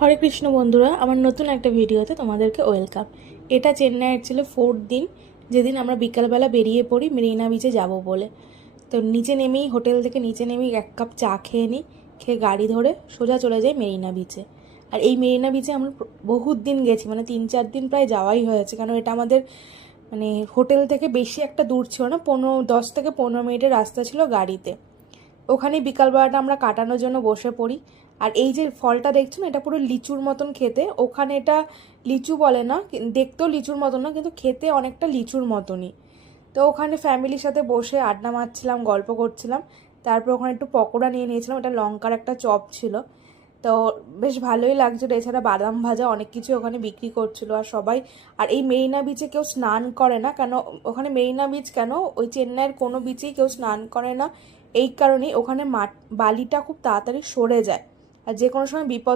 হরে কৃষ্ণ বন্ধুরা, আমার নতুন একটা ভিডিওতে তোমাদেরকে ওয়েলকাম। এটা চেন্নাইয়ের ছিল 4th দিন, যেদিন আমরা বিকালবেলা বেরিয়ে পড়ি মেরিনা বিচে যাব বলে। তো নিচে নেমেই, হোটেল থেকে নিচে নেমেই এক কাপ চা খেয়ে নিই, খেয়ে গাড়ি ধরে সোজা চলে যাই মেরিনা বিচে। আর এই মেরিনা বিচে আমরা বহুত দিন গেছি, মানে 3-4 দিন প্রায় যাওয়াই হয়েছে, কারণ এটা আমাদের মানে হোটেল থেকে বেশি একটা দূর ছিল না, 10 থেকে 15 মিনিটের রাস্তা ছিল গাড়িতে। ওখানে বিকালবেলাটা আমরা কাটানোর জন্য বসে পড়ি। আর এই যে ফলটা দেখছো না, এটা পুরো লিচুর মতন খেতে। ওখানে এটা লিচু বলে না, দেখতেও লিচুর মতন না, কিন্তু খেতে অনেকটা লিচুর মতনই। তো ওখানে ফ্যামিলির সাথে বসে আড্ডা মারছিলাম, গল্প করছিলাম। তারপর ওখানে একটু পকোড়া নিয়ে নিয়েছিলাম, এটা লঙ্কার একটা চপ ছিল। তো বেশ ভালোই লাগছিল। এছাড়া বাদাম ভাজা অনেক কিছু ওখানে বিক্রি করছিল। আর সবাই, আর এই মেরিনা বিচে কেউ স্নান করে না কেন, ওখানে মেরিনা বিচ কেন, ওই চেন্নাইয়ের কোনো বিচেই কেউ স্নান করে না। এই কারণেই ওখানে বালিটা খুব তাড়াতাড়ি সরে যায়, আর যে কোনো সময় বিপদ